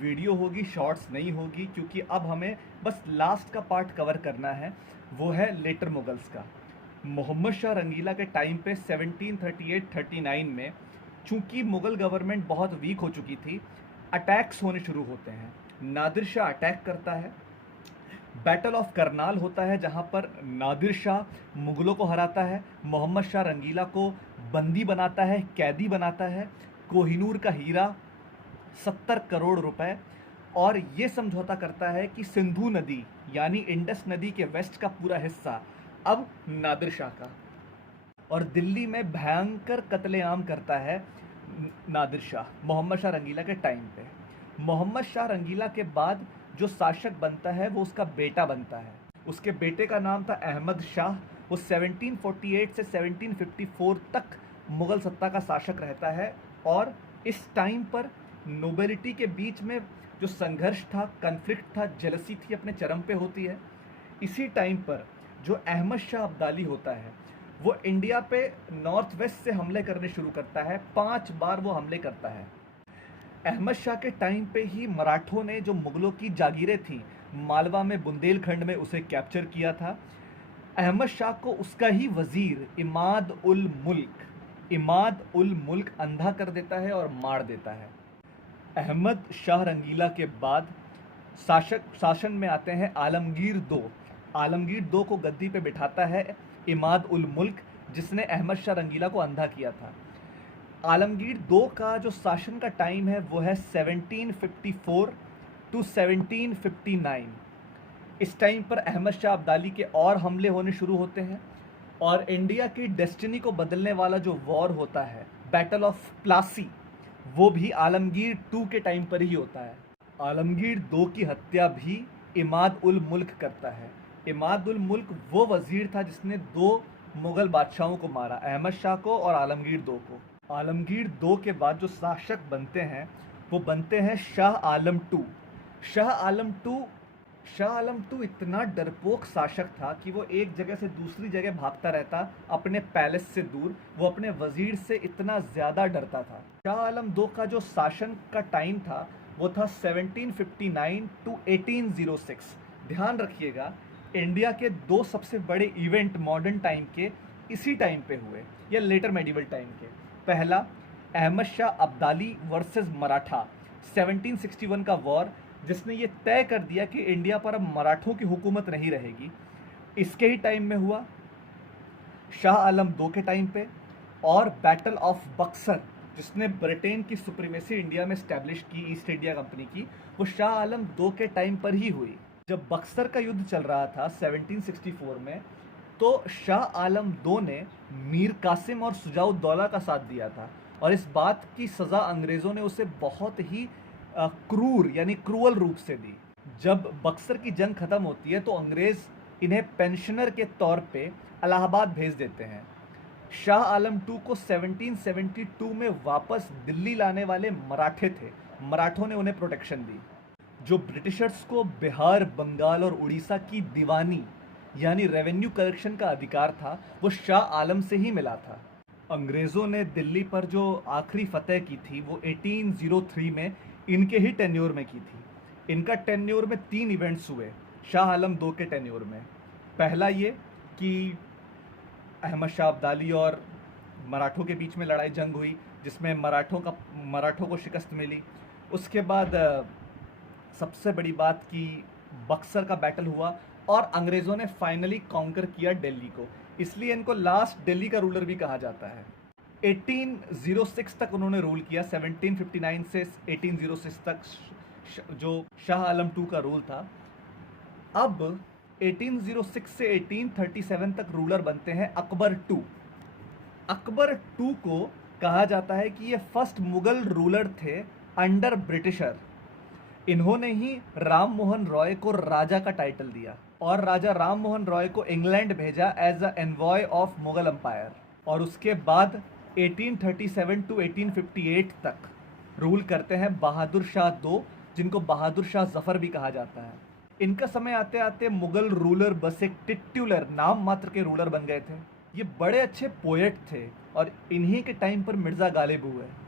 Video होगी, shorts नहीं होगी, क्योंकि अब हमें बस लास्ट का पार्ट कवर करना है, वो है लेटर मुगल्स का। मोहम्मद शाह रंगीला के टाइम पे 1738-39 में चूंकि मुग़ल गवर्नमेंट बहुत वीक हो चुकी थी, अटैक्स होने शुरू होते हैं। नादिर शाह अटैक करता है। बैटल ऑफ करनाल होता है, जहां पर नादिर शाह मुग़लों को हराता है, मोहम्मद शाह रंगीला को बंदी बनाता है, कैदी बनाता है। कोहिनूर का हीरा 70 करोड़ रुपए, और ये समझौता करता है कि सिंधु नदी यानी इंडस नदी के वेस्ट का पूरा हिस्सा अब नादिर शाह का। और दिल्ली में भयंकर कत्लेआम करता है नादिर शाह मोहम्मद शाह रंगीला के टाइम पे। मोहम्मद शाह रंगीला के बाद जो शासक बनता है वो उसका बेटा बनता है। उसके बेटे का नाम था अहमद शाह। वो 1748 से 1754 तक मुग़ल सत्ता का शासक रहता है। और इस टाइम पर नोबिलिटी के बीच में जो संघर्ष था, कन्फ्लिक्ट था, जेलसी थी, अपने चरम पे होती है। इसी टाइम पर जो अहमद शाह अब्दाली होता है वो इंडिया पे नॉर्थ वेस्ट से हमले करने शुरू करता है। 5 बार वो हमले करता है। अहमद शाह के टाइम पे ही मराठों ने जो मुग़लों की जागीरें थीं मालवा में, बुंदेलखंड में, उसे कैप्चर किया था। अहमद शाह को उसका ही वज़ीर इमाद उल मुल्क अंधा कर देता है और मार देता है। अहमद शाह रंगीला के बाद शासन में आते हैं आलमगीर दो। आलमगीर दो को गद्दी पे बिठाता है इमाद उल मुल्क, जिसने अहमद शाह रंगीला को अंधा किया था। आलमगीर दो का जो शासन का टाइम है वो है 1754 टू 1759। इस टाइम पर अहमद शाह अब्दाली के और हमले होने शुरू होते हैं, और इंडिया की डेस्टिनी को बदलने वाला जो वॉर होता है, बैटल ऑफ प्लासी, वो भी आलमगीर 2 के टाइम पर ही होता है। आलमगीर 2 की हत्या भी इमाद उल मुल्क करता है। इमाद उल मुल्क वो वज़ीर था जिसने 2 मुग़ल बादशाहों को मारा, अहमद शाह को और आलमगीर 2 को। आलमगीर 2 के बाद जो शासक बनते हैं वो बनते हैं शाह आलम 2। शाह आलम 2 इतना डरपोक शासक था कि वो एक जगह से दूसरी जगह भागता रहता, अपने पैलेस से दूर। वो अपने वज़ीर से इतना ज़्यादा डरता था। शाह आलम 2 का जो शासन का टाइम था वो था 1759 टू 1806। ध्यान रखिएगा, इंडिया के 2 सबसे बड़े इवेंट मॉडर्न टाइम के इसी टाइम पे हुए, या लेटर मेडिवल टाइम के। पहला, अहमद शाह अब्दाली वर्सेस मराठा, 1761 का वॉर, जिसने ये तय कर दिया कि इंडिया पर अब मराठों की हुकूमत नहीं रहेगी। इसके ही टाइम में हुआ शाह आलम 2 के टाइम पे। और बैटल ऑफ बक्सर, जिसने ब्रिटेन की सुप्रीमेसी इंडिया में स्टैब्लिश की, ईस्ट इंडिया कंपनी की, वो शाह आलम 2 के टाइम पर ही हुई। जब बक्सर का युद्ध चल रहा था 1764 में, तो शाह आलम 2 ने मीर कासिम और सुजाउद्दौला का साथ दिया था, और इस बात की सज़ा अंग्रेज़ों ने उसे बहुत ही क्रूर यानी क्रूअल रूप से दी। जब बक्सर की जंग ख़त्म होती है तो अंग्रेज़ इन्हें पेंशनर के तौर पे इलाहाबाद भेज देते हैं। शाह आलम 2 को 1772 में वापस दिल्ली लाने वाले मराठे थे। मराठों ने उन्हें प्रोटेक्शन दी। जो ब्रिटिशर्स को बिहार, बंगाल और उड़ीसा की दीवानी यानी रेवेन्यू कलेक्शन का अधिकार था, वो शाह आलम से ही मिला था। अंग्रेज़ों ने दिल्ली पर जो आखिरी फतह की थी वो 1803 में इनके ही टेन्योर में की थी। इनका टेन्योर में 3 इवेंट्स हुए शाह आलम 2 के टेन्योर में। पहला ये कि अहमद शाह अब्दाली और मराठों के बीच में लड़ाई जंग हुई, जिसमें मराठों को शिकस्त मिली। उसके बाद सबसे बड़ी बात कि बक्सर का बैटल हुआ और अंग्रेज़ों ने फाइनली कॉन्कर किया दिल्ली को। इसलिए इनको लास्ट दिल्ली का रूलर भी कहा जाता है। 1806 तक उन्होंने रूल किया। 1759 से 1806 तक जो शाह आलम 2 का रूल था। अब 1806 से 1837 तक रूलर बनते हैं अकबर 2। अकबर 2 को कहा जाता है कि ये फर्स्ट मुगल रूलर थे अंडर ब्रिटिशर। इन्होंने ही राम मोहन रॉय को राजा का टाइटल दिया, और राजा राम मोहन रॉय को इंग्लैंड भेजा as a envoy of Mughal empire. और उसके बाद 1837 टू 1858 तक रूल करते हैं बहादुर शाह 2, जिनको बहादुर शाह जफर भी कहा जाता है। इनका समय आते आते मुगल रूलर बस एक टिट्युलर नाम मात्र के रूलर बन गए थे। ये बड़े अच्छे पोएट थे, और इन्हीं के टाइम पर मिर्ज़ा गालिब हुए।